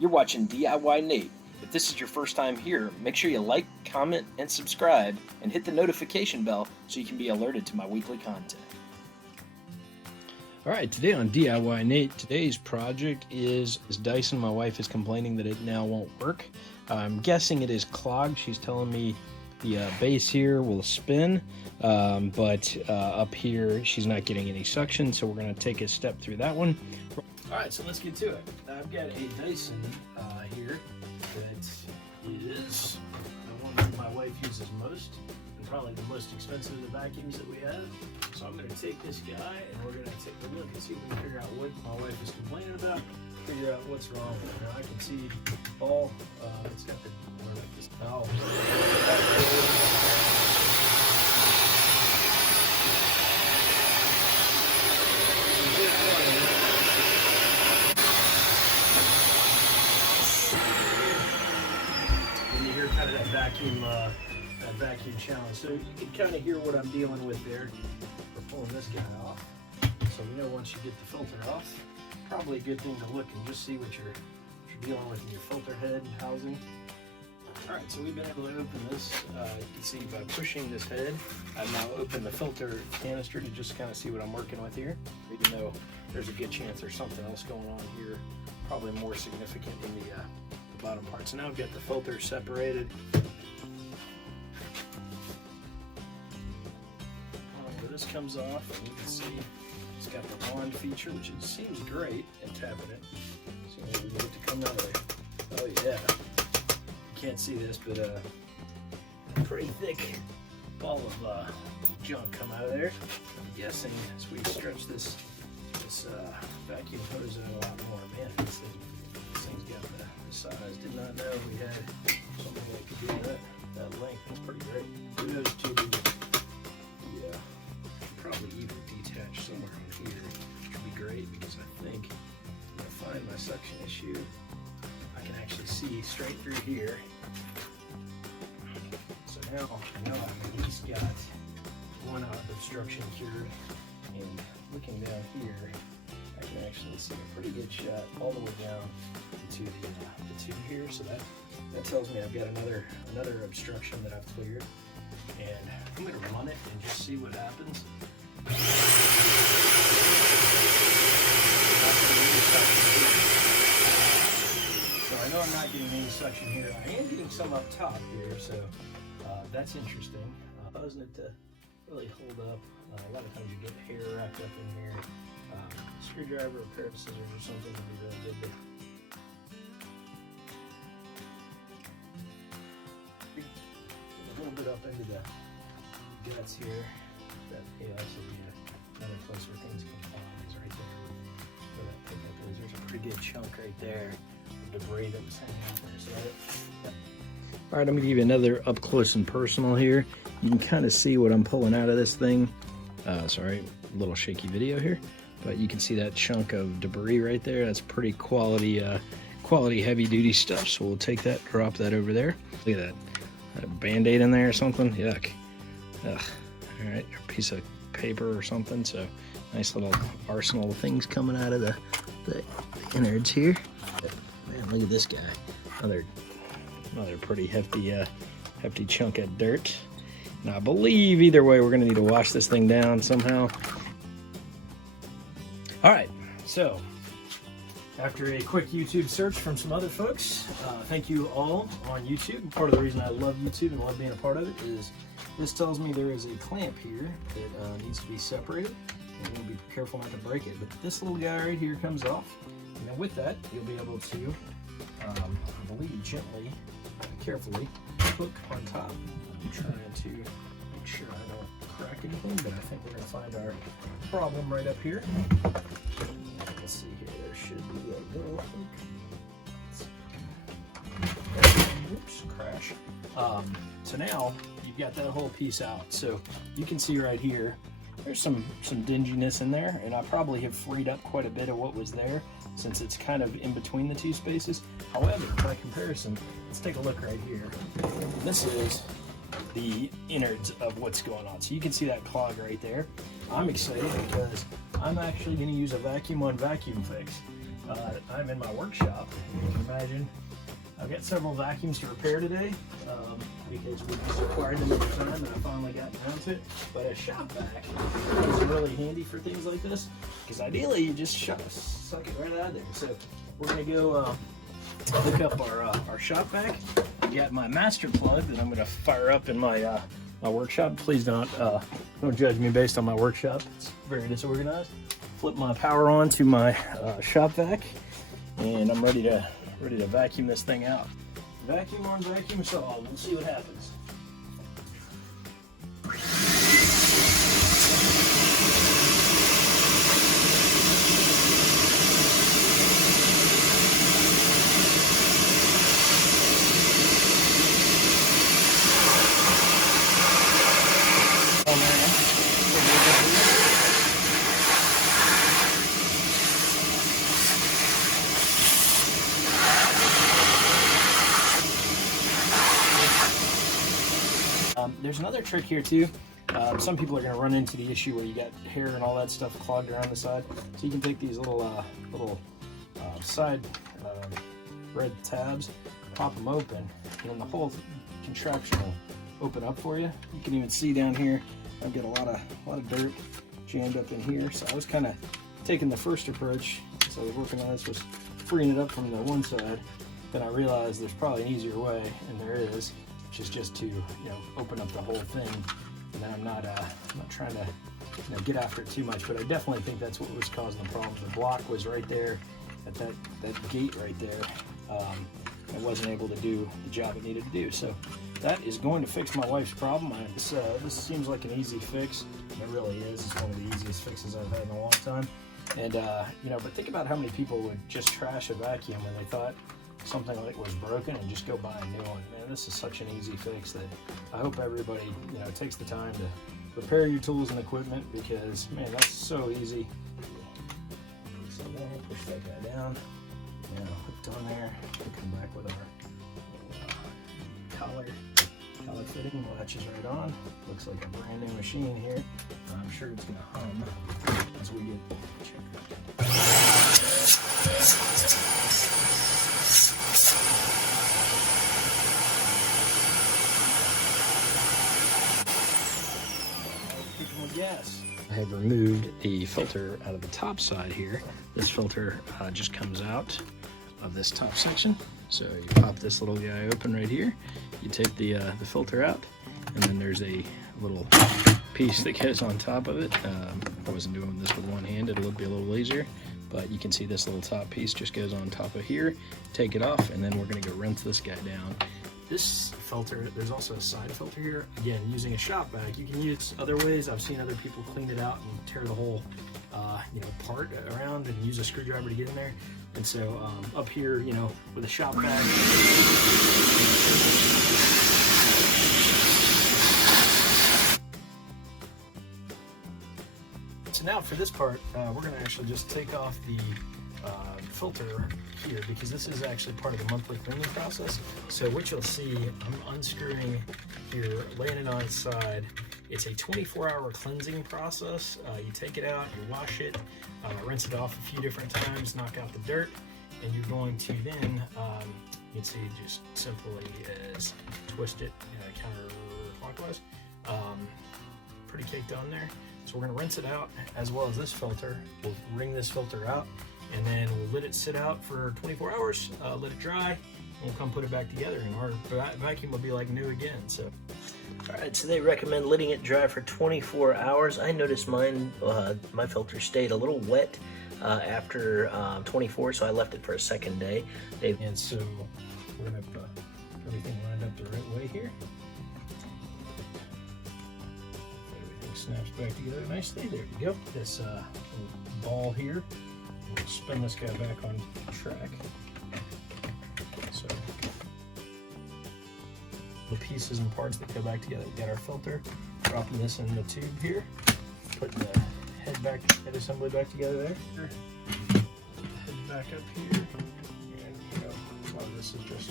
You're watching DIYNate. If this is your first time here, make sure you like, comment, and subscribe, and hit the notification bell so you can be alerted to my weekly content. Alright, today on DIYNate, today's project is Dyson. My wife is complaining that it now won't work. I'm guessing it is clogged. She's telling me the base here will spin, but up here she's not getting any suction, so we're going to take a step through that one. Alright, so let's get to it. I've got a Dyson here that is the one that my wife uses most, and probably the most expensive of the vacuums that we have. So I'm going to take this guy and we're going to take a look and see if we can figure out what my wife is complaining about, figure out what's wrong with it. Now I can see all, it's got the, like this, oh. And you hear kind of that vacuum challenge. So you can kind of hear what I'm dealing with there. We're pulling this guy off. So we know once you get the filter off, probably a good thing to look and just see what you're dealing with in your filter head housing. Alright, so we've been able to open this. You can see by pushing this head, I've now opened the filter canister to just kind of see what I'm working with here. Even though there's a good chance there's something else going on here, probably more significant in the bottom part. So now I've got the filter separated. This comes off, and you can see it's got the wand feature, which seems great, and tapping it. So we get it to come out of there. Oh yeah. You can't see this, but a pretty thick ball of junk come out of there. I'm guessing as we stretch this vacuum hose out a lot more. Man, this thing's got the size. Did not know we had something that could do that length. That's pretty great. Kudos to the probably even detach somewhere on here, which would be great because I think when I find my suction issue, I can actually see straight through here. So now I've at least got one obstruction cured, and looking down here, I can actually see a pretty good shot all the way down to the tube here. So that tells me I've got another obstruction that I've cleared, and I'm going to run it and just see what happens. So I know I'm not getting any suction here. I am getting some up top here, so that's interesting. Causing it to really hold up. A lot of times you get hair wrapped up in here. Screwdriver or a pair of scissors or something would be really good. A little bit up into the guts here. That may also be another place where things can fall is right there where that pickup is. There's a pretty good chunk right there of debris that was hanging out there. So yep. All right, I'm gonna give you another up close and personal here. You can kind of see what I'm pulling out of this thing. Sorry, a little shaky video here, but you can see that chunk of debris right there. That's pretty quality heavy duty stuff. So we'll take that, drop that over there. Look at that, a Band-Aid in there or something. Yuck. Ugh. All right, a piece of paper or something. So nice little arsenal of things coming out of the innards here. Man, look at this guy. Another pretty hefty chunk of dirt. Now I believe either way we're gonna need to wash this thing down somehow. All right, so after a quick YouTube search from some other folks, thank you all on YouTube. Part of the reason I love YouTube and love being a part of it is this tells me there is a clamp here that needs to be separated. I'm going to be careful not to break it, but this little guy right here comes off. And then with that, you'll be able to, I believe, gently, carefully hook on top. I'm trying to make sure I don't crack anything, but I think we're going to find our problem right up here. Let's see here, there should be a little hook. Oops, crash. So now you've got that whole piece out. So you can see right here, there's some dinginess in there, and I probably have freed up quite a bit of what was there since it's kind of in between the two spaces. However, by comparison, let's take a look right here. This is the innards of what's going on. So you can see that clog right there. I'm excited because I'm actually going to use a vacuum on vacuum fix. I'm in my workshop. You can imagine I've got several vacuums to repair today because we just acquired them at the time and I finally got down to it. But a shop vac is really handy for things like this because ideally you just suck it right out of there. So we're gonna go hook up our shop vac. I got my master plug that I'm gonna fire up in my my workshop. Please don't judge me based on my workshop. It's very disorganized. Flip my power on to my shop vac, and I'm ready to vacuum this thing out. Vacuum on, vacuum solved. We'll see what happens. There's another trick here too. Some people are going to run into the issue where you got hair and all that stuff clogged around the side. So you can take these little side red tabs, pop them open, and the whole contraption will open up for you. You can even see down here, I've got a lot of dirt jammed up in here. So I was kind of taking the first approach. So I was working on this, was freeing it up from the one side. Then I realized there's probably an easier way, and there is, which is just to open up the whole thing. And then I'm not trying to get after it too much, but I definitely think that's what was causing the problem. The block was right there at that gate right there. I wasn't able to do the job it needed to do. So that is going to fix my wife's problem. This seems like an easy fix. And it really is. It's one of the easiest fixes I've had in a long time. And but think about how many people would just trash a vacuum when they thought something like was broken and just go buy a new one. Man, this is such an easy fix that I hope everybody takes the time to repair your tools and equipment, because man, that's so easy. So then push that guy down, hooked on there. We'll come back with our collar fitting, latches right on. Looks like a brand new machine here. I'm sure it's gonna hum as we get Yes. I have removed a filter out of the top side here. This filter just comes out of this top section. So you pop this little guy open right here. You take the filter out, and then there's a little piece that goes on top of it. I wasn't doing this with one hand, it would be a little easier, but you can see this little top piece just goes on top of here. Take it off, and then we're gonna go rinse this guy down. This filter, there's also a side filter here. Again, using a shop vac, you can use other ways. I've seen other people clean it out and tear the whole part around and use a screwdriver to get in there. And so up here, with a shop vac, so now for this part, we're gonna actually just take off the filter here, because this is actually part of the monthly cleaning process. So what you'll see, I'm unscrewing here, laying it on its side. It's a 24-hour cleansing process. You take it out, you wash it, rinse it off a few different times, knock out the dirt, and you're going to then, you can see, just simply as twist it counterclockwise. Pretty caked on there. So we're gonna rinse it out, as well as this filter. We'll wring this filter out, and then we'll let it sit out for 24 hours, let it dry, and we'll come put it back together, and our vacuum will be like new again. So, all right, so they recommend letting it dry for 24 hours. I noticed mine, my filter stayed a little wet after 24, so I left it for a second day. And so we're gonna have everything lined up the right way here. Everything snaps back together nicely. There we go. This little ball here. We'll spin this guy back on track. So the pieces and parts that go back together. We got our filter, dropping this in the tube here, putting the head assembly back together there. Head back up here, and a lot of this is just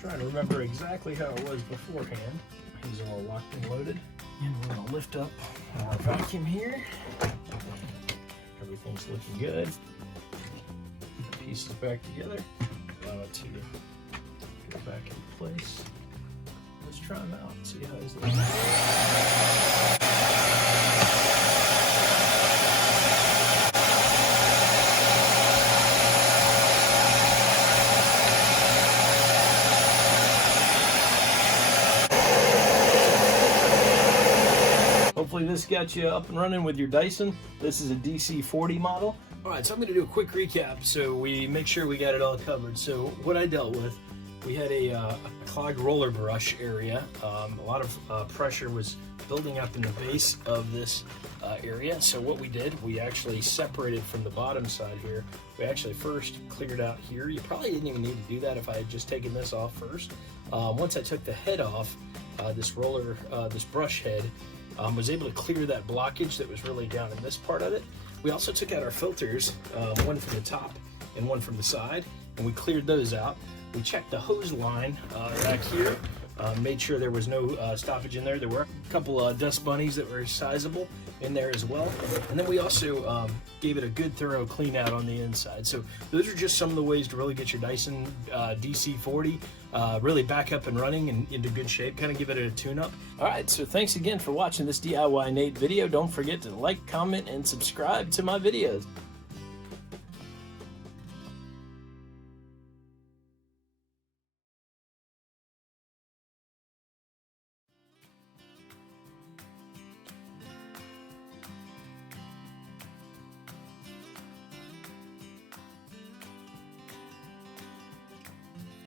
trying to remember exactly how it was beforehand. These are all locked and loaded, and we're gonna lift up our vacuum here. Everything's looking good. pieces back together. Allow it to go back in place. Let's try them out and see how these look. Hopefully this got you up and running with your Dyson. This is a DC40 model. All right, so I'm gonna do a quick recap so we make sure we got it all covered. So what I dealt with, we had a clogged roller brush area. A lot of pressure was building up in the base of this area. So what we did, we actually separated from the bottom side here. We actually first cleared out here. You probably didn't even need to do that if I had just taken this off first. Once I took the head off, this brush head, was able to clear that blockage that was really down in this part of it. We also took out our filters, one from the top and one from the side, and we cleared those out. We checked the hose line back here, made sure there was no stoppage in there. There were a couple dust bunnies that were sizable in there as well. And then we also gave it a good thorough clean out on the inside. So those are just some of the ways to really get your Dyson DC40 really back up and running and into good shape, kind of give it a tune-up. All right, so thanks again for watching this DIYNate video. Don't forget to like, comment, and subscribe to my videos.